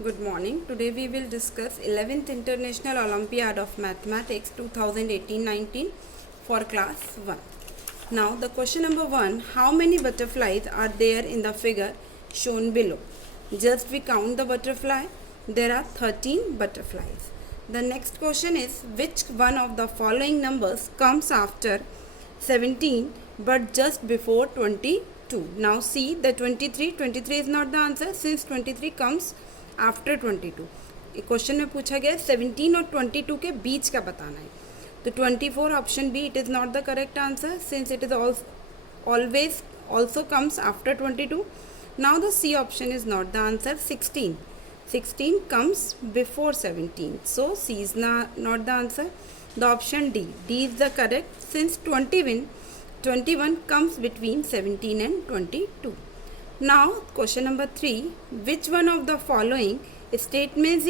Good morning. Today we will discuss 11th International Olympiad of Mathematics 2018-19 for class 1. Now the question number 1, how many butterflies are there in the figure shown below? Just we count the butterfly. There are 13 butterflies. The next question is, which one of the following numbers comes after 17 but just before 22? Now see the 23 is not the answer since 23 comes after 22. Question में पूछा गया 17 और 22 के बीच का बताना है. तो 24 option b, it is not the correct answer since it is always also comes after 22. Now the c option is not the answer. 16 comes before 17, so C is not the answer. The option D is the correct since 21 comes between 17 and 22. Now question number 3, which one of the following statements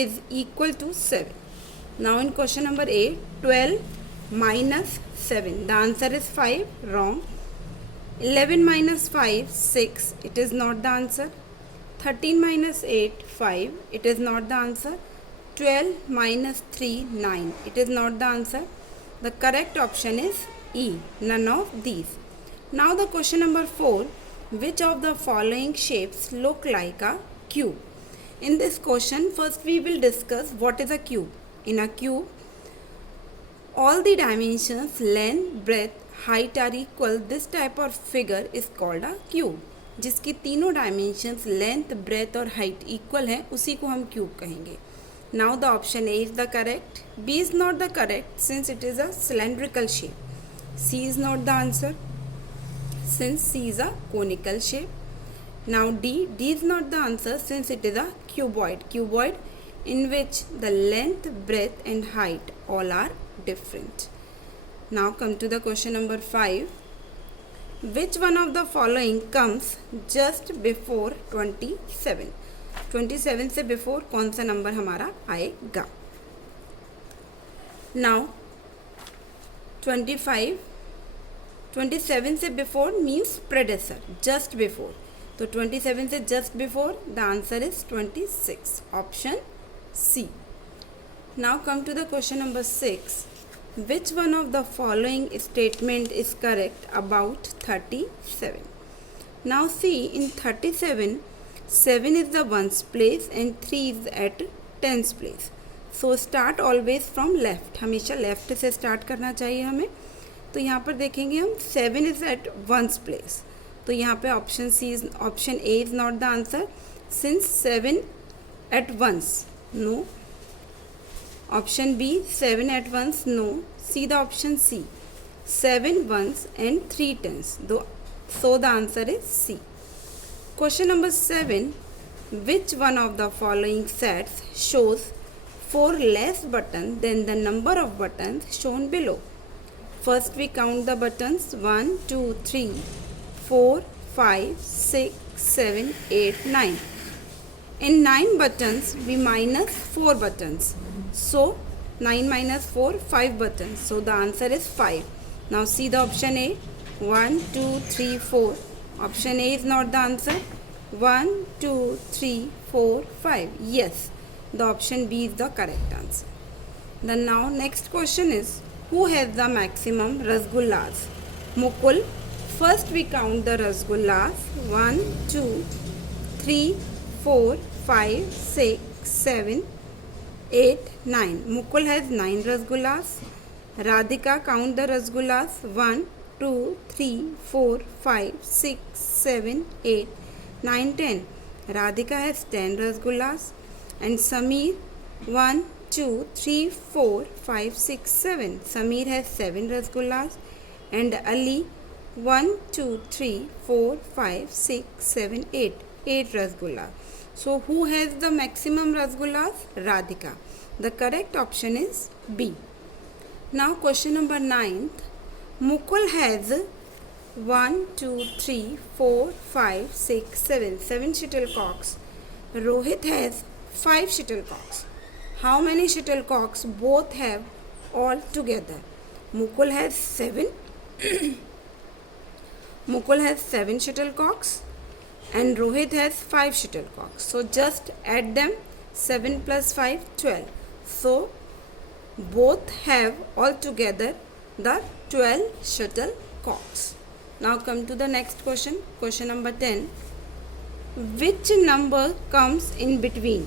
is equal to 7? Now in question number A, 12 minus 7, the answer is 5, wrong. 11 minus 5, 6, it is not the answer. 13 minus 8, 5, it is not the answer. 12 minus 3, 9, it is not the answer. The correct option is E, none of these. Now the question number 4, which of the following shapes look like a cube? In this question, first we will discuss what is a cube. In a cube, all the dimensions, length, breadth, height are equal. This type of figure is called a cube. जिसकी तीनों dimensions length, breadth और height equal है, उसी को हम cube कहेंगे. Now the option a is the correct. B is not the correct since it is a cylindrical shape. C is not the answer since C is a conical shape. Now D is not the answer since it is a cuboid in which the length, breadth and height all are different. Now come to the question number 5. Which one of the following comes just before 27? 27 से before कौन सा number हमारा आएगा? Now 27 से before means predecessor, just before. तो 27 से just before the answer is 26, option c. Now come to the question number 6. Which one of the following statement is correct about 37? Now see in 37, 7 is the ones place and 3 is at tens place. So start always from left, हमेशा left से start करना चाहिए हमें. तो यहाँ पर देखेंगे हम 7 इज़ एट वंस प्लेस. तो यहाँ पे option a is not the answer since 7 at ones, no. Option b 7 at ones, no. See the option c 7 ones and 3 tens, so the answer is c. Question number 7, which one of the following sets shows 4 less button than the number of button shown below? First we count the buttons 1, 2, 3, 4, 5, 6, 7, 8, 9. In 9 buttons we minus 4 buttons. So 9 minus 4, 5 buttons. So the answer is 5. Now see the option A. 1, 2, 3, 4. Option A is not the answer. 1, 2, 3, 4, 5. Yes, the option B is the correct answer. Then now next question is, who has the maximum rasgullas? Mukul. First we count the rasgullas. 1, 2, 3, 4, 5, 6, 7, 8, 9. Mukul has 9 rasgullas. Radhika, count the rasgullas. 1, 2, 3, 4, 5, 6, 7, 8, 9, 10. Radhika has 10 rasgullas. And Sameer, 1, 2, 3, 4, 5, 6, 7. Sameer has 7 rasgullas. And Ali, 1, 2, 3, 4, 5, 6, 7, 8. 8 rasgullas. So who has the maximum rasgullas? Radhika. The correct option is B. Now question number 9. Mukul has 1, 2, 3, 4, 5, 6, 7. 7 shuttlecocks. Rohit has 5 shuttlecocks. How many shuttlecocks both have all together? Mukul has 7. Mukul has 7 shuttlecocks and Rohit has 5 shuttlecocks. So just add them. 7 plus 5, 12. So both have altogether the 12 shuttlecocks. Now come to the next question. Question number 10. Which number comes in between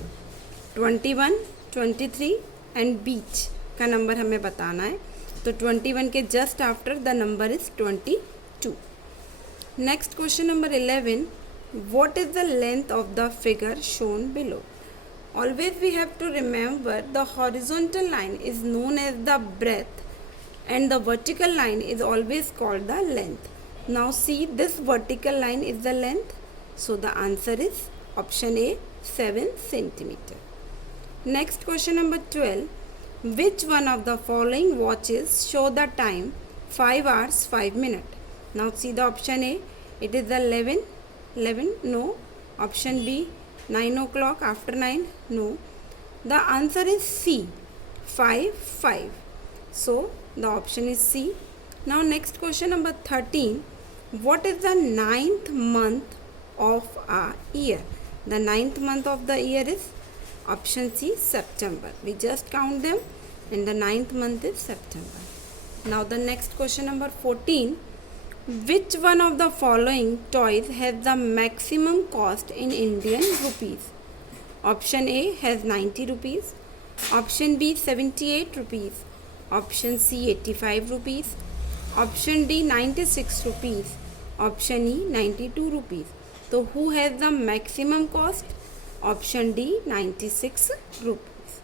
21, 23 and बीच का number हमें बताना है. तो 21 के just after the number is 22. Next question number 11. What is the length of the figure shown below? Always we have to remember the horizontal line is known as the breadth and the vertical line is always called the length. Now see, this vertical line is the length. So the answer is option A, 7 centimeter. Next question number 12. Which one of the following watches show the time 5 hours 5 minutes? Now see the option A. It is the 11, no. Option B, 9 o'clock, after 9, no. The answer is C, 5. So the option is C. Now next question number 13. What is the 9th month of a year? The 9th month of the year is option C, September. We just count them and the 9th month is September. Now the next question number 14. Which one of the following toys has the maximum cost in Indian rupees? Option A has 90 rupees. Option B 78 rupees. Option C 85 rupees. Option D 96 rupees. Option E 92 rupees. So who has the maximum cost? Option D 96 rupees.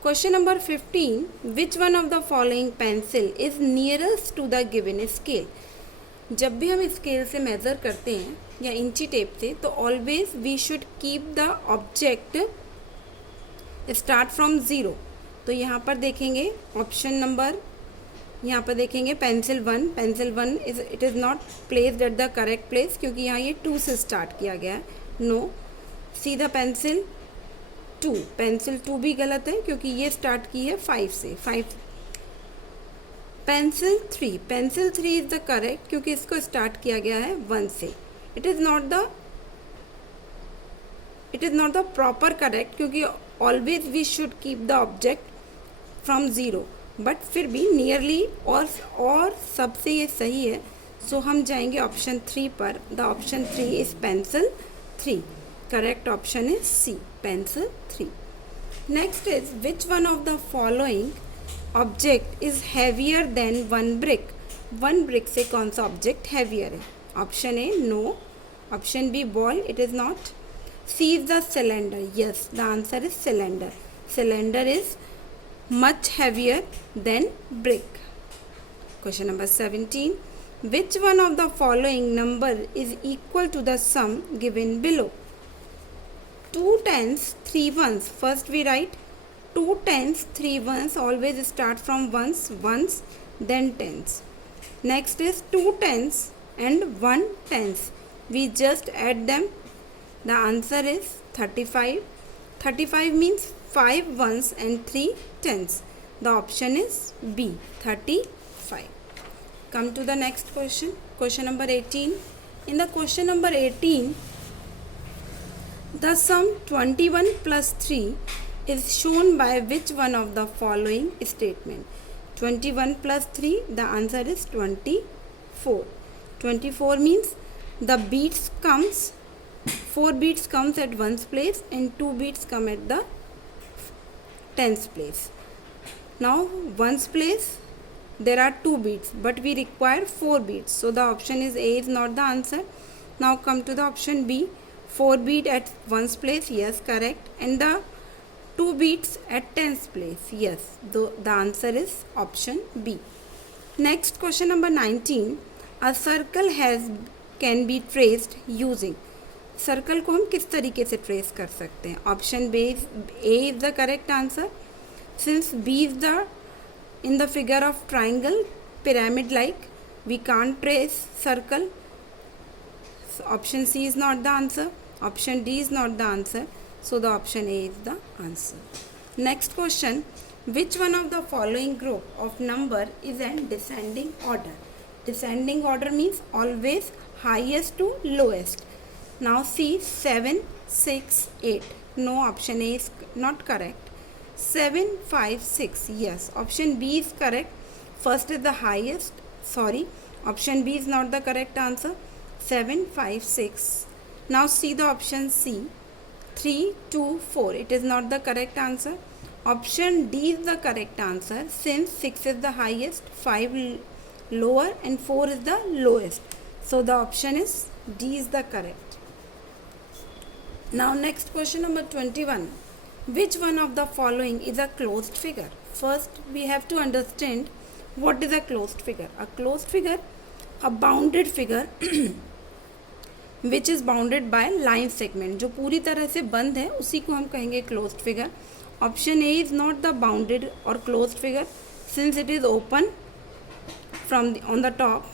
Question number 15. Which one of the following pencil is nearest to the given scale? जब भी हम scale से measure करते हैं या इंची tape से, तो always we should keep the object start from zero. तो यहाँ पर देखेंगे ऑप्शन नंबर, यहाँ पर देखेंगे pencil one it is not placed at the correct place, क्योंकि यहाँ ये 2 से स्टार्ट किया गया है. नो. सी द पेंसिल 2 भी गलत है, क्योंकि ये स्टार्ट की है 5 से. पेंसिल 3 इज़ द करेक्ट, क्योंकि इसको स्टार्ट किया गया है 1 से. It is not the proper correct, क्योंकि always we should keep the object from zero, but फिर भी नियरली और सबसे ये सही है. सो हम जाएंगे ऑप्शन 3 पर. The option 3 is pencil 3. Correct option is c, pencil 3. Next is which one of the following object is heavier than 1 brick? 1 brick से कौन सा ऑब्जेक्ट हैवियर है? Option a no. Option b ball, it is not. C is the cylinder. Yes, the answer is cylinder. Cylinder is much heavier than brick. Question number 17. Which one of the following number is equal to the sum given below? 2 tens, 3 ones. First we write 2 tens, 3 ones. Always start from ones, then tens. Next is 2 tens and 1 tens. We just add them. The answer is 35. 35 means 5 ones and 3 tens. The option is B, 35. Come to the next question. Question number 18. In the question number 18, the sum 21 plus 3 is shown by which one of the following statement? 21 plus 3, the answer is 24. 24 means the beats comes, 4 beats comes at 1's place and 2 beats come at the 10th place. Now 1's place there are 2 beats, but we require 4 beats. So the option is A is not the answer. Now come to the option B. 4 beat at 1's place, yes, correct. And the 2 beats at 10th place, yes. The answer is option B. Next question number 19. A circle can be traced using. Circle को हम किस तरीके से trace कर सकते हैं? Option b, a is the correct answer. Since b is the in the figure of triangle pyramid like, we can't trace circle. So option C is not the answer. Option D is not the answer. So the option A is the answer. Next question. Which one of the following group of number is in descending order? Descending order means always highest to lowest. Now see 7, 6, 8. No, option A is not correct. 7, 5, 6. Yes, option B is correct. First is the highest. Sorry, option B is not the correct answer. 7, 5, 6. Now see the option C. 3, 2, 4. It is not the correct answer. Option D is the correct answer since 6 is the highest, 5 lower and 4 is the lowest. So the option is D is the correct. Now next question number 21. Which one of the following is a closed figure? First we have to understand what is a closed figure. A closed figure, a bounded figure which is bounded by line segment. जो पूरी तरह से बंद है उसी को हम कहेंगे closed figure. Option A is not the bounded or closed figure since it is open from on the top.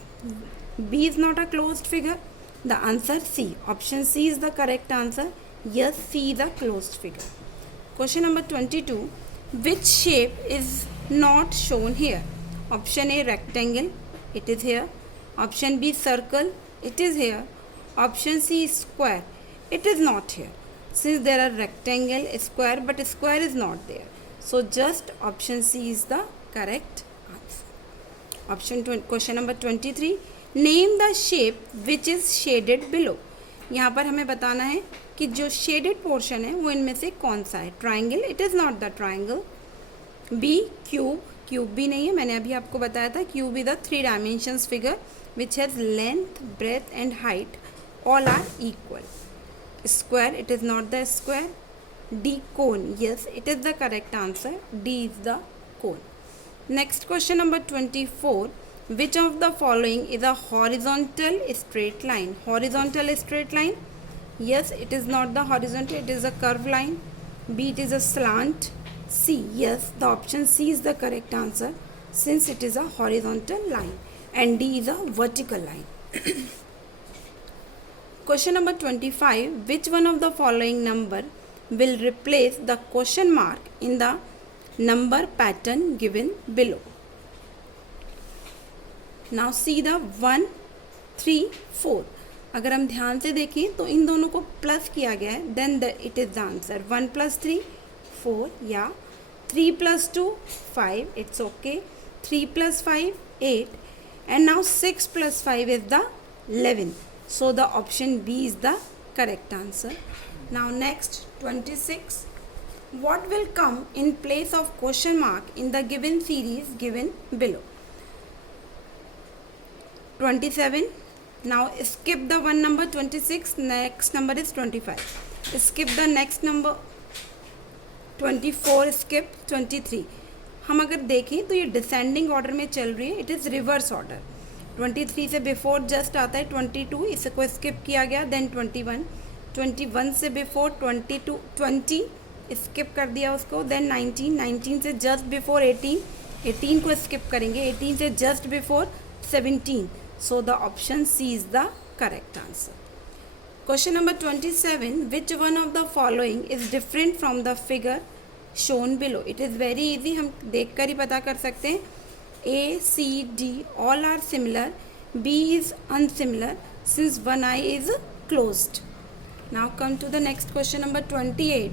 B is not a closed figure. The answer C. Option C is the correct answer. Yes, C is a closed figure. Question number 22. Which shape is not shown here? Option A rectangle. It is here. Option B circle. It is here. Option C square. It is not here. Since there are rectangle, square, but square is not there. So just option C is the correct answer. Question number 23. Name the shape which is shaded below. यहाँ पर हमें बताना है कि जो shaded portion है वो इनमें से कौन सा है. Triangle. It is not the triangle. B cube. Cube भी नहीं है. मैंने अभी आपको बताया था cube is the 3 dimensions figure which has length, breadth and height. All are equal. Square. It is not the square. D cone. Yes, it is the correct answer. D is the cone. Next question number 24. Which of the following is a horizontal straight line? Horizontal straight line. Yes, it is not the horizontal. It is a curved line. B, it is a slant. C. Yes, the option C is the correct answer since it is a horizontal line. And D is a vertical line. Question number 25. Which one of the following number will replace the question mark in the number pattern given below? Now see the 1, 3, 4. अगर हम ध्यान से देखें तो इन दोनों को plus किया गया है. Then it is the answer. 1 plus 3, 4. Yeah. 3 plus 2, 5. It's okay. 3 plus 5, 8. And now 6 plus 5 is the 11. So the option B is the correct answer. Now next 26. What will come in place of question mark in the given series given below? 27. Now skip the one number 26. Next number is 25. Skip the next number 24. Skip 23. हम अगर देखें तो ये descending order में चल रही है. It is reverse order. 23 से बिफोर जस्ट आता है 22. इसको स्किप किया गया. देन 21. 21 से बिफोर 20 स्किप कर दिया उसको. देन 19 से जस्ट बिफोर 18 को स्किप करेंगे. 18 से just before 17. So the option C is the correct answer. Question number 27. Which one of the following is different from the figure shown below? It is very easy. हम देख कर ही पता कर सकते हैं. A, C, D all are similar. B is unsimilar since one eye is closed. Now come to the next question number 28.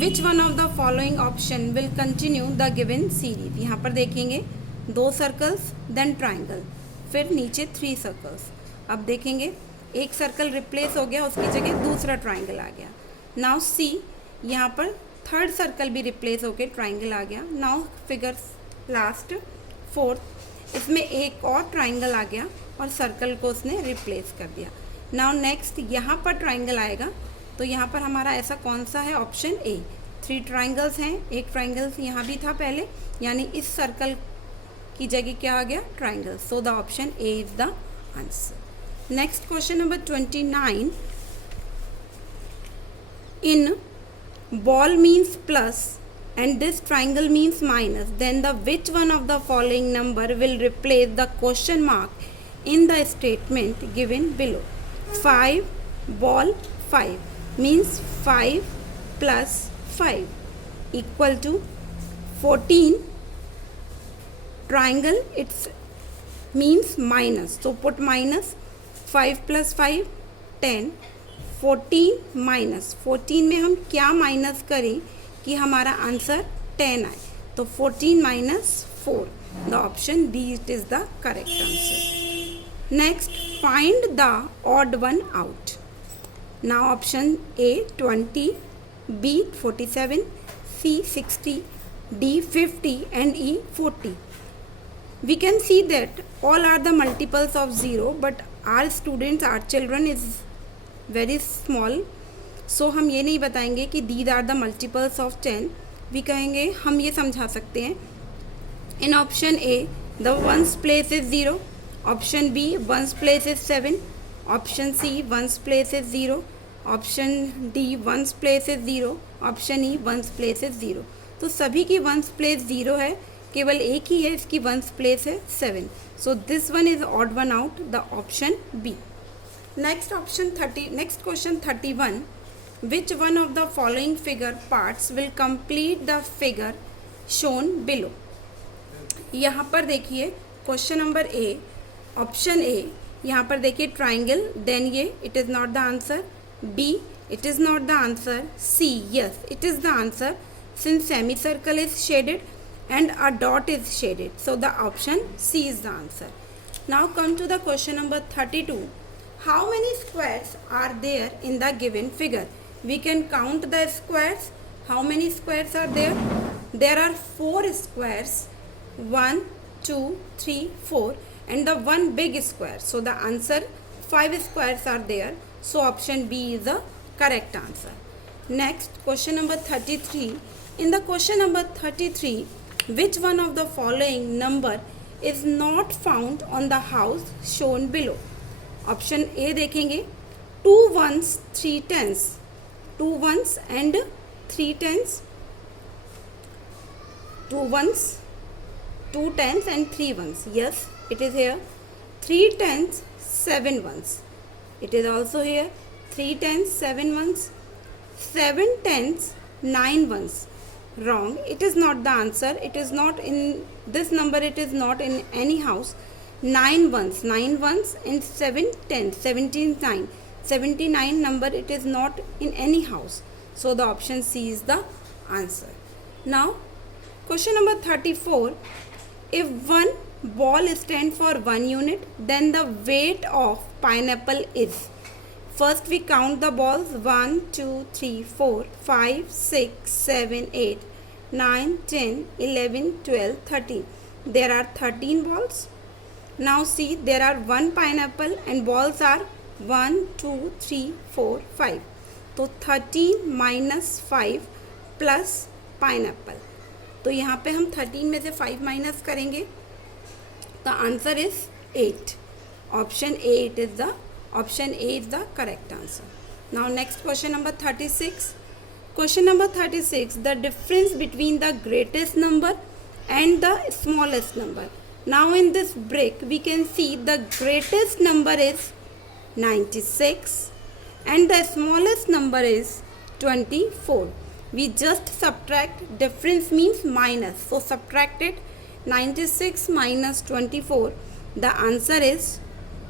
Which one of the following option will continue the given series? यहाँ पर देखेंगे 2 circles then triangle, फिर नीचे 3 circles. अब देखेंगे एक circle replace हो गया, उसकी जगह दूसरा ट्राइंगल आ गया. नाउ सी यहाँ पर थर्ड सर्कल भी रिप्लेस होके ट्राइंगल आ गया. नाउ फिगर लास्ट 4th, इसमें एक और ट्राइंगल आ गया और सर्कल को उसने रिप्लेस कर दिया. नाउ नेक्स्ट यहाँ पर ट्राइंगल आएगा. तो यहाँ पर हमारा ऐसा कौन सा है? ऑप्शन ए. 3 ट्राइंगल्स हैं. एक ट्राइंगल यहाँ भी था पहले, यानी इस सर्कल की जगह क्या आ गया? Triangle. So the option a is the answer. Next question number 29. In ball means plus and this triangle means minus, then the which one of the following number will replace the question mark in the statement given below? 5 ball 5 means 5 plus 5 equal to 14. Triangle it's means minus, so put minus. 5 plus 5 10, 14 minus 14 में हम क्या minus करें कि हमारा answer 10 आए, तो 14 minus 4, the option b it is the correct answer. Next, find the odd one out. Now option a 20, b 47, c 60, D 50 and E 40. We can see that all are the multiples of 0, but our students, our children is very small, so हम ये नहीं बताएंगे कि these are the multiples of 10. we कहेंगे, हम ये समझा सकते हैं, in option A the ones place is 0, option B ones place is 7, option C ones place is 0, option D ones place is 0, option E ones place is 0. तो सभी की ones place 0 है, केवल एक ही है इसकी वंस प्लेस है 7. So this one is odd one out, the option b. Next question 31. Which one of the following figure parts will complete the figure shown below. यहाँ पर देखिए question number a, option a, यहाँ पर देखिए triangle, then ये it is not the answer. B it is not the answer. C yes it is the answer, since semicircle is shaded and a dot is shaded, so the option C is the answer. Now come to the question number 32. How many squares are there in the given figure? We can count the squares. How many squares are there? There are 4 squares, 1 2 3 4, and the one big square, so the answer 5 squares are there, so option B is the correct answer. Next, question number 33. In the question number 33, which one of the following number is not found on the house shown below? Option A देखेंगे, 2 ones 3 tens, 2 ones and 3 tens, 2 ones, 2 tens and 3 ones. Yes, it is here. 3 tens, 7 ones. It is also here. 3 tens, 7 ones. 7 tens, 9 ones. Wrong, it is not the answer. It is not in this number, it is not in any house. 9 ones and 7 tens, 79, 79 number, it is not in any house, so the option C is the answer. Now question number 34. If one ball stands for 1 unit, then the weight of pineapple is. First we count the balls, 1 2 3 4 5 6 7 8 9 10 11 12 13. There are 13 balls. Now see, there are 1 pineapple and balls are 1 2 3 4 5. तो 13 minus 5 plus pineapple. तो यहाँ पे हम 13 में से 5 minus करेंगे, the answer is 8. Option A it is the Option A is the correct answer. Now next question number 36. Question number 36. The difference between the greatest number and the smallest number. Now in this brick we can see the greatest number is 96 and the smallest number is 24. We just subtract, difference means minus, so subtracted 96 minus 24. The answer is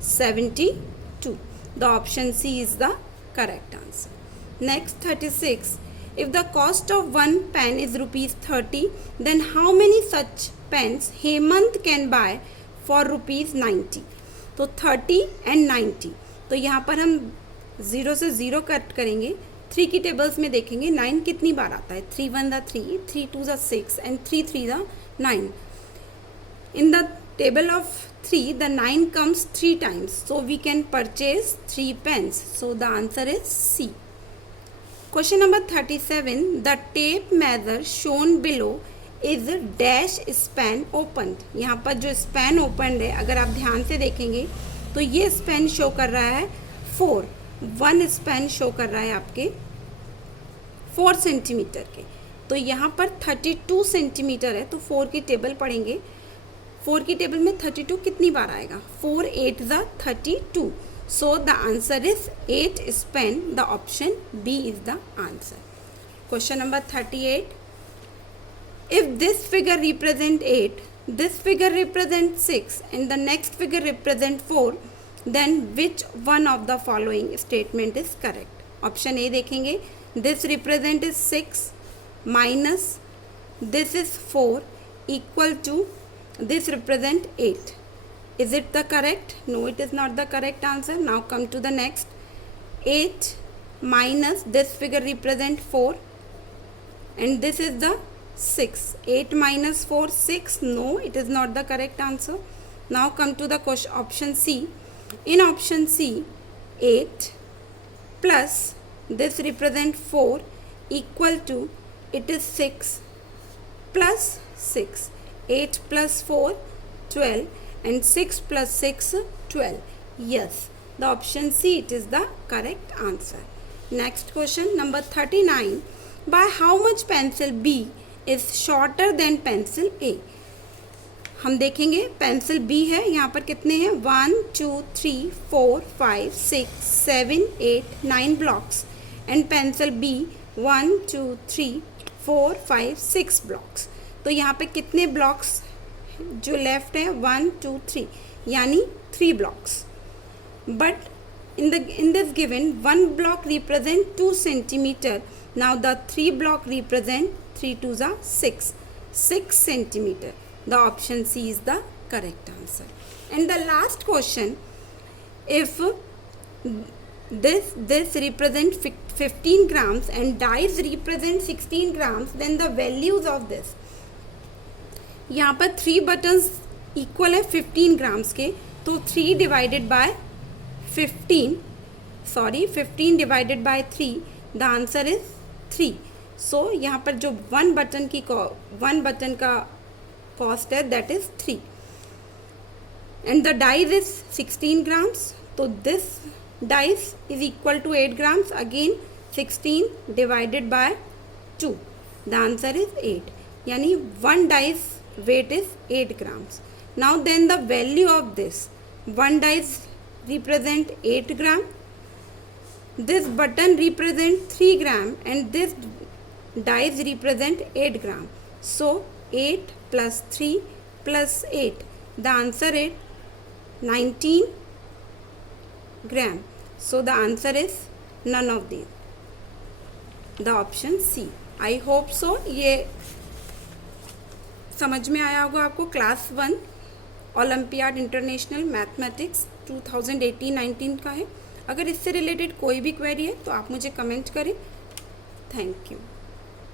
72. The option C is the correct answer. Next 36. If the cost of one pen is rupees 30, then how many such pens Hemant can buy for rupees 90? तो 30 and 90, तो यहाँ पर हम 0 से 0 cut करेंगे. 3 की tables में देखेंगे 9 कितनी बार आता है. 3 1 दा 3, 3 2 दा 6 and 3 3 दा 9. In the table of 3, the 9 comes 3 times, so we can purchase 3 pens, so the answer is C. Question number 37. The tape measure shown below is dash span opened. यहाँ पर जो span opened है, अगर आप ध्यान से देखेंगे तो ये span शो कर रहा है 4, 1 span शो कर रहा है आपके 4 सेंटीमीटर के. तो यहाँ पर 32 सेंटीमीटर है, तो 4 की टेबल पढ़ेंगे. 4 की टेबल में 32 कितनी बार आएगा? 4 8 ज़ा 32. So the answer is 8 span. The option B is the answer. Question number 38. If this figure represent 8, this figure represent 6 and the next figure represent 4, then which one of the following statement is correct. Option A देखेंगे, this represent is 6 minus this is 4 equal to this represent 8. Is it the correct? No, it is not the correct answer. Now come to the next. 8 minus this figure represent 4 and this is the 6. 8 minus 4 6. No, it is not the correct answer. Now come to the question option C. In option C, 8 plus this represent 4 equal to it is 6 plus 6. 8 plus 4 12 and 6 plus 6 12. Yes, the option C, it is the correct answer. Next question number 39. By how much pencil B is shorter than pencil A? हम देखेंगे pencil B है, यहाँ पर कितने हैं 1 2 3 4 5 6 7 8 9 blocks and pencil B 1 2 3 4 5 6 blocks. तो यहाँ पे कितने ब्लॉक्स जो लेफ्ट है 1 2 3 यानी 3 blocks. But in this given 1 block represent 2 centimeter. Now the 3 block represent 3 2s are 6 centimeter. The option C is the correct answer. And the last question, if this represent 15 grams and dice represent 16 grams, then the values of this, यहाँ पर 3 buttons equal है 15 grams के, तो 3 divided by 15 divided by 3, the answer is 3. So यहाँ पर जो one button का cost है that is 3 and the dice is 16 grams, तो this dice is equal to 8 grams. Again 16 divided by 2, the answer is 8. यानी one dice weight is 8 grams. Now then the value of this, one dice represent 8 gram, this button represent 3 gram and this dice represent 8 gram. So 8 plus 3 plus 8, the answer is 19 gram. So the answer is none of these. The option C. I hope so. ये समझ में आया होगा आपको. Class 1 olympiad international mathematics 2018-19 का है. अगर इससे रिलेटेड कोई भी क्वेरी है तो आप मुझे कमेंट करें. Thank you.